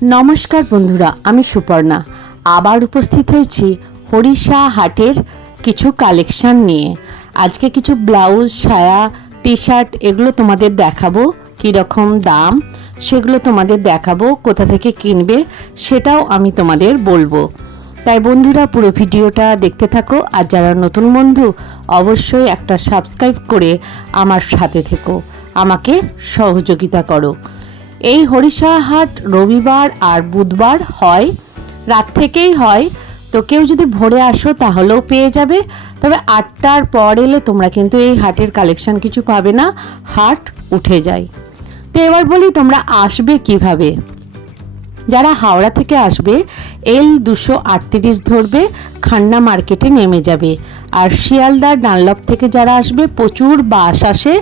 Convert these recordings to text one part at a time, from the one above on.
নমস্কার বন্ধুরা, আমি সুপর্ণা আবার উপস্থিত হয়েছি হরিষা হাটের কিছু কালেকশন নিয়ে। আজকে কিছু ব্লাউজ, সায়া, টি শার্ট এগুলো তোমাদের দেখাবো, কীরকম দাম সেগুলো তোমাদের দেখাবো, কোথা থেকে কিনবে সেটাও আমি তোমাদের বলবো। তাই বন্ধুরা পুরো ভিডিওটা দেখতে থাকো, আর যারা নতুন বন্ধু অবশ্যই একটা সাবস্ক্রাইব করে আমার সাথে থেকো, আমাকে সহযোগিতা করো। এই হরিষা হাট রবিবার আর বুধবার হয়, রাত থেকেই হয়, তো কেউ যদি ভোরে আসো তাহলেও পেয়ে যাবে। তবে 8টার পর এলে তোমরা কিন্তু এই হাটের কালেকশন কিছু পাবে না, হাট উঠে যায়। তো এবার বলি তোমরা আসবে কিভাবে। যারা হাওড়া থেকে আসবে L238 ধরবে, খান্না মার্কেটে নেমে যাবে। আর শিয়ালদার ডানলপ থেকে যারা আসবে, প্রচুর বাস আসে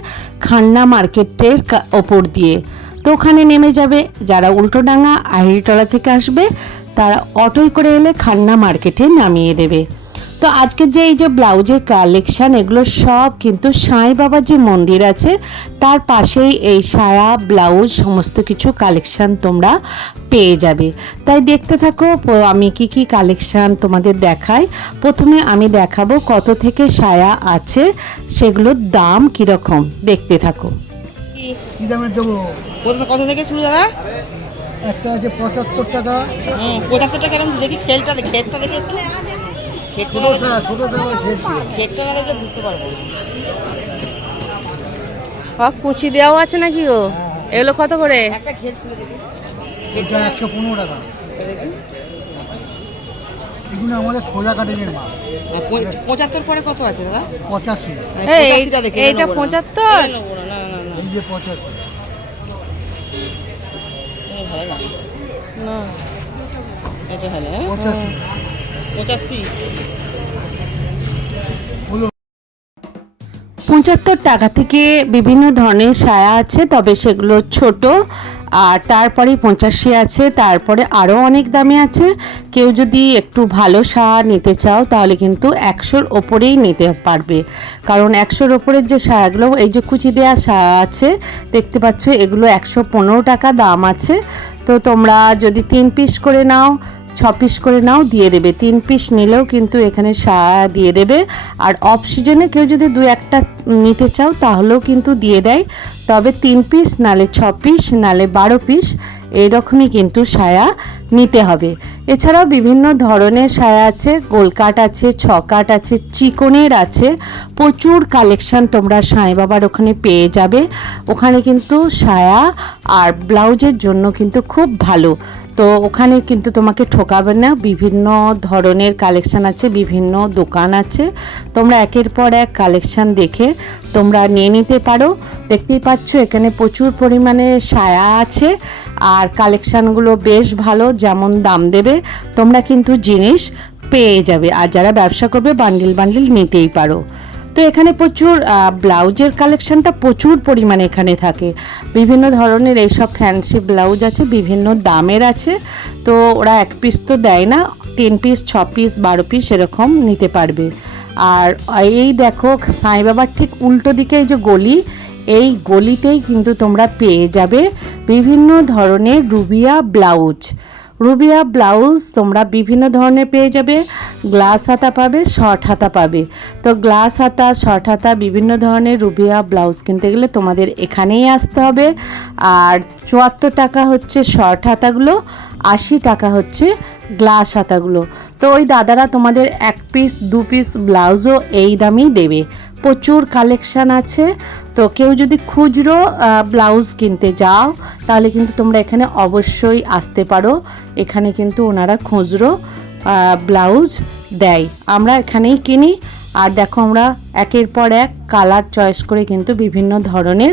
খান্না মার্কেটের ওপর দিয়ে, তো ওখানে নেমে যাবে। যারা উল্টোডাঙ্গা আহিরিটলা থেকে আসবে তারা অটোয় করে এলে খান্না মার্কেটে নামিয়ে দেবে। তো আজকে যে এই যে ব্লাউজের কালেকশান, এগুলো সব কিন্তু সাঁই বাবার যে মন্দির আছে তার পাশেই এই সায়া, ব্লাউজ সমস্ত কিছু কালেকশান তোমরা পেয়ে যাবে। তাই দেখতে থাকো আমি কি কি কালেকশান তোমাদের দেখাই। প্রথমে আমি দেখাবো কত থেকে সায়া আছে, সেগুলোর দাম কীরকম, দেখতে থাকো। কি দামে দেবো? কত থেকে শুরু দাদা? একটা আছে 75 টাকা। 75 টাকা। এরকম দেখি খেলটা দেখি একটু ছোট দামে খেলটা না দেখলে বুঝতে পারবো না। কুচি দেওয়াও আছে নাকি গো? এগুলো কত করে? একটা খেল খুলে দেখি। এটা 115 টাকা। দেখি এগুলো আমাদের খোলা কাটিংয়ের মাল। 75 পরে কত আছে দাদা? 85। এইটা 75? এই যে 75। ভালো না, না, এটা ভালো। 85। 75 টাকা থেকে বিভিন্ন ধরনের সায়া আছে, তবে সেগুলো ছোট। আর তারপরে 85 আছে, তারপরে আরও অনেক দামে আছে। কেউ যদি একটু ভালো সায়া নিতে চাও তাহলে কিন্তু 100-র ওপরেই নিতে পারবে, কারণ 100-র ওপরের যে সায়াগুলো, এই যে কুচি দেওয়া সায়া আছে দেখতে পাচ্ছ, এগুলো 115 টাকা দাম আছে। তো তোমরা যদি 3 পিস করে নাও, 6 পিস করে নাও, দিয়ে দেবে। 3 পিস নিলেও কিন্তু এখানে সায়া দিয়ে দেবে। আর অফ সিজনে কেউ যদি 2-1টা নিতে চাও তাহলেও কিন্তু দিয়ে দেয়। তবে 3 পিস নালে 6 পিস নালে 12 পিস এইরকমই কিন্তু সায়া নিতে হবে। এছাড়াও বিভিন্ন ধরনের সায়া আছে, গোলকাট আছে, ছকাট আছে, চিকনের আছে, প্রচুর কালেকশন তোমরা সাঁই বাবার ওখানে পেয়ে যাবে। ওখানে কিন্তু সায়া আর ব্লাউজের জন্য কিন্তু খুব ভালো, তো ওখানে কিন্তু তোমাকে ঠকাবে না। বিভিন্ন ধরনের কালেকশান আছে, বিভিন্ন দোকান আছে, তোমরা একের পর এক কালেকশান দেখে তোমরা নিয়ে নিতে পারো। দেখতেই পাচ্ছ এখানে প্রচুর পরিমাণে সায়া আছে, আর কালেকশানগুলো বেশ ভালো। যেমন দাম দেবে তোমরা কিন্তু জিনিস পেয়ে যাবে। আর যারা ব্যবসা করবে বান্ডিল বান্ডিল নিতেই পারো। তো এখানে প্রচুর ব্লাউজের কালেকশানটা প্রচুর পরিমাণে এখানে থাকে। বিভিন্ন ধরনের এইসব ফ্যান্সি ব্লাউজ আছে, বিভিন্ন দামের আছে। তো ওরা 1 পিস তো দেয় না, 3 পিস, 6 পিস, 12 পিস এরকম নিতে পারবে। আর এই দেখো সাঁই বাবার ঠিক উল্টো দিকে এই যে গলি, এই গলিতেই কিন্তু তোমরা পেয়ে যাবে বিভিন্ন ধরনের রুবিয়া ব্লাউজ। রুবিয়া ব্লাউজ তোমরা বিভিন্ন ধরনের পেয়ে যাবে। গ্লাস হাতা পাবে, শর্ট হাতা পাবে। তো গ্লাস হাতা, শর্ট হাতা বিভিন্ন ধরনের রুবিয়া ব্লাউজ কিনতে গেলে তোমাদের এখানেই আসতে হবে। আর 74 টাকা হচ্ছে শর্ট হাতাগুলো, 80 টাকা হচ্ছে গ্লাস হাতাগুলো। তো ওই দাদারা তোমাদের 1 পিস 2 পিস ব্লাউজও এই দামেই দেবে। প্রচুর কালেকশান আছে। তো কেউ যদি খুচরো ব্লাউজ কিনতে যাও তাহলে কিন্তু তোমরা এখানে অবশ্যই আসতে পারো। এখানে কিন্তু ওনারা খুচরো ব্লাউজ দেয়, আমরা এখানেই কিনি। আর দেখো আমরা একের পর এক কালার চয়েস করে কিন্তু বিভিন্ন ধরনের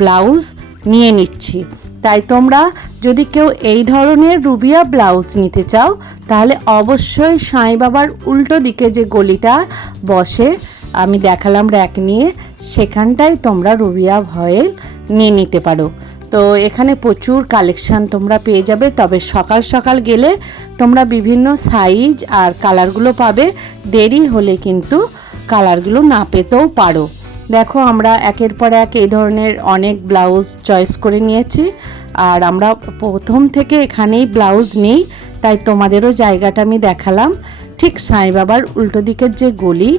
ব্লাউজ নিয়ে নিচ্ছি। তাই তোমরা যদি কেউ এই ধরনের রুবিয়া ব্লাউজ নিতে চাও তাহলে অবশ্যই সাঁই বাবার উল্টো দিকে যে গলিটা বসে, আমি দেখালাম র্যাক নিয়ে, সেখানটায় তোমরা রুবিয়া ভয়েল নিয়ে নিতে পারো। তো এখানে প্রচুর কালেকশান তোমরা পেয়ে যাবে। তবে সকাল সকাল গেলে তোমরা বিভিন্ন সাইজ আর কালারগুলো পাবে, দেরি হলে কিন্তু কালারগুলো না পেতেও পারো। দেখো আমরা একের পর এক এই ধরনের অনেক ব্লাউজ চয়েস করে নিয়েছি। আর আমরা প্রথম থেকে এখানেই ব্লাউজ নিই, তাই তোমাদেরও জায়গাটা আমি দেখালাম। ঠিক সাই বাবার উল্টো দিকের যে গলি,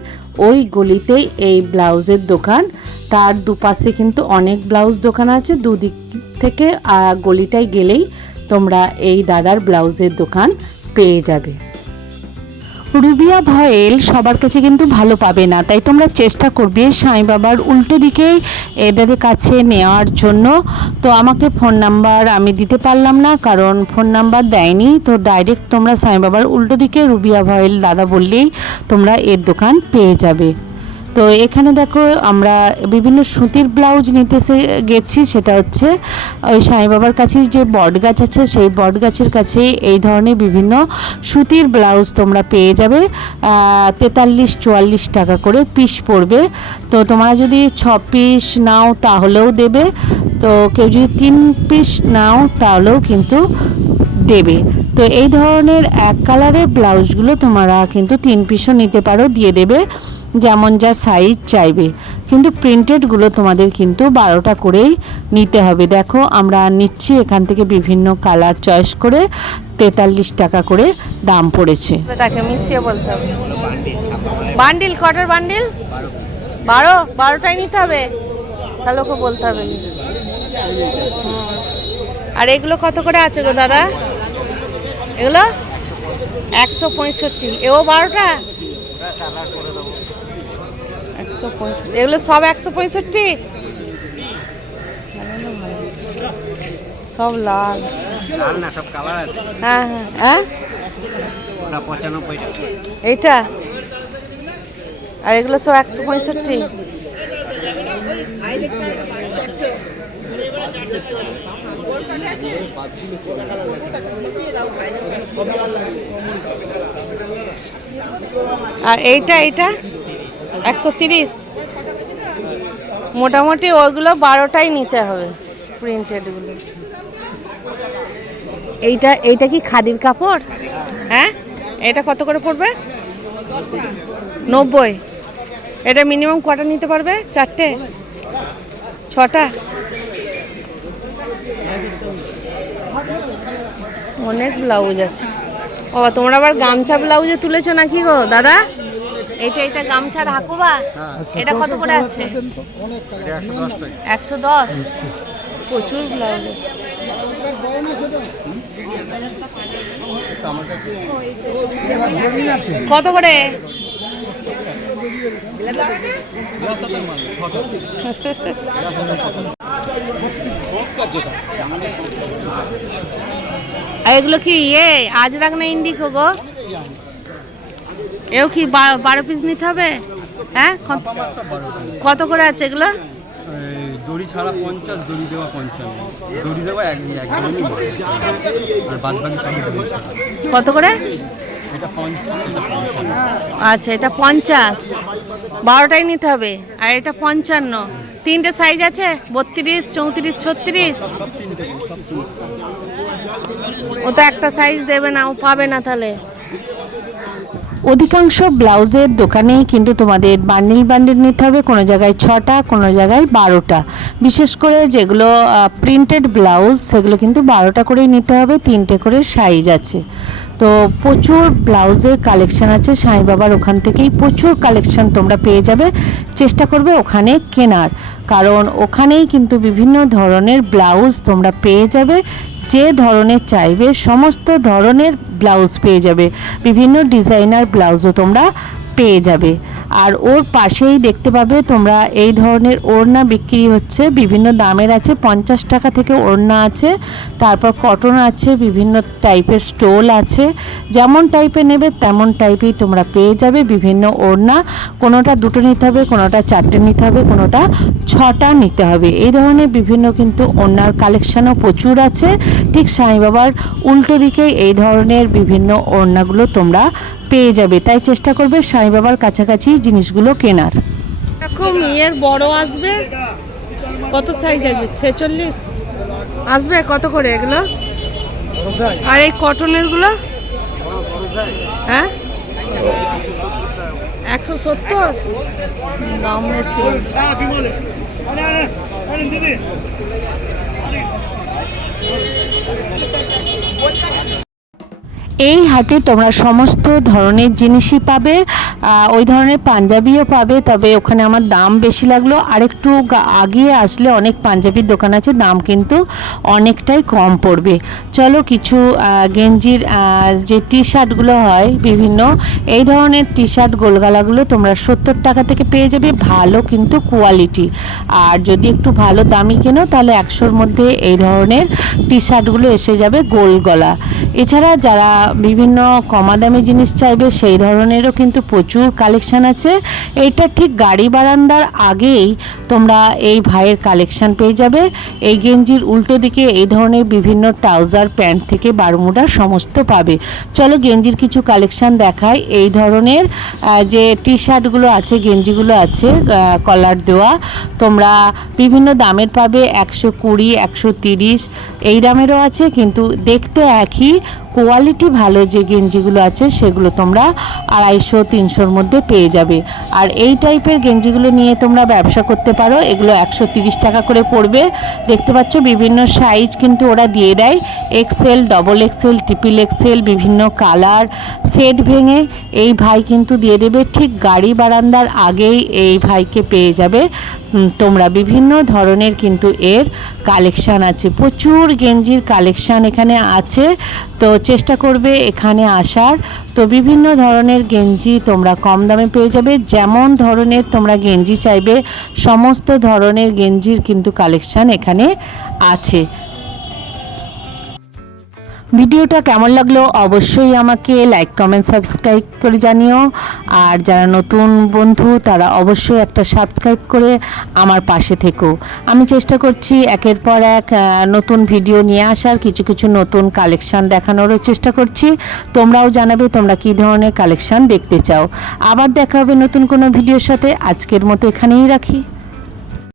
ওই গলিতেই এই ব্লাউজের দোকান। তার দুপাশে কিন্তু অনেক ব্লাউজ দোকান আছে, দুদিক থেকে গলিটায় গেলেই তোমরা এই দাদার ব্লাউজের দোকান পেয়ে যাবে। রুবিয়া ভয়েল সবার কাছে কিন্তু ভালো পাবে না, তাই তোমরা চেষ্টা করবে সাই বাবার উল্টো দিকেই এদের কাছে নেওয়ার জন্য। তো আমাকে ফোন নাম্বার আমি দিতে পারলাম না, কারণ ফোন নাম্বার দেয়নি। তো ডাইরেক্ট তোমরা সাই বাবার উল্টো দিকে রুবিয়া ভয়েল দাদা বললেই তোমরা এর দোকান পেয়ে যাবে। তো এখানে দেখো আমরা বিভিন্ন সুতির ব্লাউজ নিতে গেছি, সেটা হচ্ছে ওই সাই বাবার কাছে যে বট গাছ আছে, সেই বট গাছের কাছেই এই ধরনের বিভিন্ন সুতির ব্লাউজ তোমরা পেয়ে যাবে। 43-44 টাকা করে পিস পড়বে। তো তোমরা যদি 6 পিস নাও তাহলেও দেবে, তো কেউ যদি 3 পিস নাও তাহলেও কিন্তু দেবে। তো এই ধরনের এক কালারের ব্লাউজগুলো তোমরা কিন্তু 3 পিসও নিতে পারো, দিয়ে দেবে যেমন যা সাইজ চাইবে। কিন্তু প্রিন্টেডগুলো তোমাদের কিন্তু 12টা করেই নিতে হবে। দেখো আমরা নিচ্ছি এখান থেকে বিভিন্ন কালার চয়েস করে, 43 টাকা করে দাম পড়েছে। তাকে মিশিয়ে বলতে হবে। বান্ডিল কটার বান্ডিল? 12টাই নিতে হবে, তাহলে ওকে বলতে হবে। আর এগুলো কত করে আছে গো দাদা? এগুলো 165। এও 12টা 165। এগুলো সব 165, সব লাল লাল না, সব কালার আছে। হ্যাঁ হ্যাঁ হ্যাঁ, ওটা 95 টাকা। এইটা আর এগুলো সব 165। আর এইটা 130। মোটামুটি ওইগুলো 12টাই নিতে হবে, প্রিন্টেডগুলো। এইটা কি খাদির কাপড়? হ্যাঁ, এটা কত করে পড়বে? 90। এটা মিনিমাম কটা নিতে পারবে? 4টে 6টা? অনেক ব্লাউজ আছে। ও তোমরা আবার গামছা ব্লাউজে তুলেছো নাকি গো দাদা? এটা গামছার হাকুবা, এটা কত করে আছে? 110। প্রচুর ব্লাউজ আছে। কত করে? আর এগুলো কি আজরাক না ইন্ডিকো গো? এও কি 12 পিস নিতে হবে? হ্যাঁ, কত করে আছে এগুলো? দড়ি ছাড়া 50, দড়ি দেওয়া 55। দড়ি দেওয়া একদমই আর বাদ বাকি সবই দড়ি ছাড়া। কত করে? এটা 50, এটা 55। আচ্ছা, এটা 50, 12টাই নিতে হবে। আর এটা 55। 3টে সাইজ আছে, 32, 34, 36। ও তো একটা সাইজ দেবে না, ও পাবে না তাহলে। অধিকাংশ ব্লাউজের দোকানেই কিন্তু তোমাদের বান্ডিল নিতে হবে, কোনো জায়গায় 6টা, কোনো জায়গায় 12টা। বিশেষ করে যেগুলো প্রিন্টেড ব্লাউজ, সেগুলো কিন্তু 12টা করেই নিতে হবে, 3টে করে সাইজ আছে। তো প্রচুর ব্লাউজের কালেকশান আছে সাই বাবার ওখান থেকেই, প্রচুর কালেকশান তোমরা পেয়ে যাবে। চেষ্টা করবে ওখানে কেনার, কারণ ওখানেই কিন্তু বিভিন্ন ধরনের ব্লাউজ তোমরা পেয়ে যাবে। যে ধরনের চাইবে সমস্ত ধরনের ব্লাউজ পেয়ে যাবে, বিভিন্ন ডিজাইনার ব্লাউজও তোমরা পেয়ে যাবে। আর ওর পাশেই দেখতে পাবে তোমরা এই ধরনের ওড়না বিক্রি হচ্ছে, বিভিন্ন দামের আছে। 50 টাকা থেকে ওড়না আছে, তারপর কটন আছে, বিভিন্ন টাইপের স্টোল আছে। যেমন টাইপের নেবে তেমন টাইপেই তোমরা পেয়ে যাবে বিভিন্ন ওড়না। কোনোটা 2টো নিতে হবে, কোনোটা 4টে নিতে হবে, কোনোটা 6টা নিতে হবে। এই ধরনের বিভিন্ন কিন্তু ওড়নার কালেকশানও প্রচুর আছে। ঠিক সাই বাবার উল্টো দিকেই এই ধরনের বিভিন্ন ওড়নাগুলো তোমরা পেয়ে যাবে। তাই চেষ্টা করবে সাই বাবার কাছাকাছি জিনিসগুলো কেনার। এরকম বড় আসবে, কত সাইজ আসবে? 46 আসবে। কত করে এগুলো? আর এই কটনের গুলো? হ্যাঁ, 170 দাম বেশি। এই হাটে তোমরা সমস্ত ধরনের জিনিসই পাবে, ওই ধরনের পাঞ্জাবিও পাবে, তবে ওখানে আমার দাম বেশি লাগলো। আরেকটু আগিয়ে আসলে অনেক পাঞ্জাবির দোকান আছে, দাম কিন্তু অনেকটাই কম পড়বে। চলো কিছু গেঞ্জির যে টি শার্টগুলো হয় বিভিন্ন, এই ধরনের টি শার্ট গোলগালাগুলো তোমরা 70 টাকা থেকে পেয়ে যাবে, ভালো কিন্তু কোয়ালিটি। আর যদি একটু ভালো দামি কেনো তাহলে 100-র মধ্যে এই ধরনের টি শার্টগুলো এসে যাবে গোল গলা। এছাড়া যারা বিভিন্ন কমা দামি জিনিস চাইবে সেই ধরনেরও কিন্তু প্রচুর কালেকশান আছে। এইটা ঠিক গাড়ি বারান্দার আগেই তোমরা এই ভাইয়ের কালেকশান পেয়ে যাবে। এই গেঞ্জির উল্টো দিকে এই ধরনের বিভিন্ন ট্রাউজার, প্যান্ট থেকে বারমুডা সমস্ত পাবে। চলো গেঞ্জির কিছু কালেকশান দেখাই। এই ধরনের যে টি শার্টগুলো আছে, গেঞ্জিগুলো আছে কলার দেওয়া, তোমরা বিভিন্ন দামের পাবে, 120, 130 এই দামেরও আছে, কিন্তু দেখতে একই, কোয়ালিটি ভালো যে গেঞ্জিগুলো আছে সেগুলো তোমরা 250-300-র মধ্যে পেয়ে যাবে। আর এই টাইপের গেঞ্জিগুলো নিয়ে তোমরা ব্যবসা করতে পারো। এগুলো 130 টাকা করে পড়বে। দেখতে পাচ্ছ বিভিন্ন সাইজ কিন্তু ওরা দিয়ে দেয়, XL, XXL, XXL, বিভিন্ন কালার সেট ভেঙে এই ভাই কিন্তু দিয়ে দেবে। ঠিক গাড়ি বারান্দার আগেই এই ভাইকে পেয়ে যাবে তোমরা। বিভিন্ন ধরনের কিন্তু এর কালেকশান আছে, প্রচুর গেঞ্জির কালেকশান এখানে আছে, তো চেষ্টা করবে এখানে আসার। তো বিভিন্ন ধরনের গেঞ্জি তোমরা কম দামে পেয়ে যাবে, যেমন ধরনের তোমরা গেঞ্জি চাইবে সমস্ত ধরনের গেঞ্জির কিন্তু কালেকশান এখানে আছে। ভিডিওটা কেমন লাগলো অবশ্যই আমাকে লাইক, কমেন্ট, সাবস্ক্রাইব করে জানিও। আর যারা নতুন বন্ধু তারা অবশ্যই একটা সাবস্ক্রাইব করে আমার পাশে থেকো। আমি চেষ্টা করছি একের পর এক নতুন ভিডিও নিয়ে আসার, কিছু কিছু নতুন কালেকশান দেখানোরও চেষ্টা করছি। তোমরাও জানাবে তোমরা কী ধরনের কালেকশান দেখতে চাও। আবার দেখা হবে নতুন কোনো ভিডিওর সাথে। আজকের মতো এখানেই রাখি।